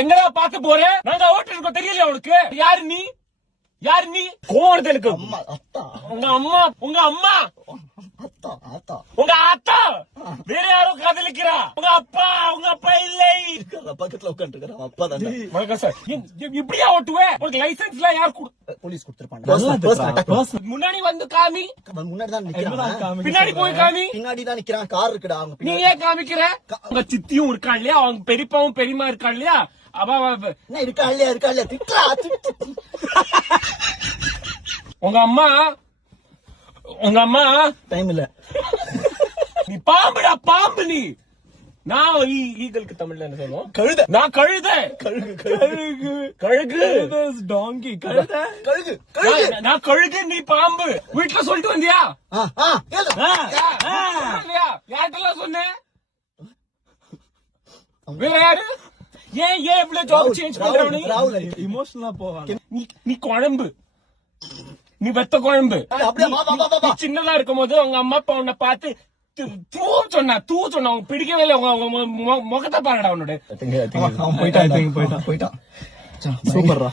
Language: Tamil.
எங்கடா பாத்து போற? நாங்க ஓட்டு இருக்கோம் தெரியல அவனுக்கு. யாரு நீ? யாரு நீ? கோவணத்து எனக்கு உங்க அம்மா உங்க அம்மா உங்க ஆத்தா வேற யாரும் காதலிக்கிறா. உங்க அப்பா இல்லை. பக்கத்துல உட்காந்து அப்பா தான். வணக்கம் சார். இப்படியா ஓட்டுவேன்? உனக்கு லைசன்ஸ் எல்லாம் யார் போலீஸ் கொடுத்திருப்பாங்க. முன்னாடி வந்து காமி. முன்னாடி தான் நிக்கிறான். பின்னாடி போய் காமி. பின்னாடி தான் நிக்கிறான். கார் இருக்குடா. நீ ஏன் காமிக்கிற? உங்க சித்தியும் இருக்கான் இல்லையா? அவங்க பெரியப்பாவும் பெரியமா இருக்கான் இல்லையா? என்ன இருக்கா இல்லையா திட்டா. உங்க அம்மா டைம் இல்ல. நீ பாம்புடா பாம்பு. நீ நான் ஈகளுக்கு தமிழ்ல என்ன சொல்லுவோம்? கழுத. நான் கழுத. கழுகு டாங்கி. கழுகு. நான் கழுகு. நீ பாம்பு. வீட்டுல சொல்லிட்டு வந்தியா? யார்கிட்டலாம் சொன்ன? வேற யாரு? ஏன் இவ்வளவு ஜாப் சேஞ்ச் பண்றவனு? இமோஷனலா போவாங்க. நீ குழம்பு. நீ வெத்த குழம்பு. சின்னதா இருக்கும் போது உங்க அம்மா அப்பா உன்னை பார்த்து தூ சொன்னா உங்க பிடிக்கவே இல்லை. உங்க முகத்தை பாருடா உன்னோட. போயிட்டான். சூப்பர்ரா.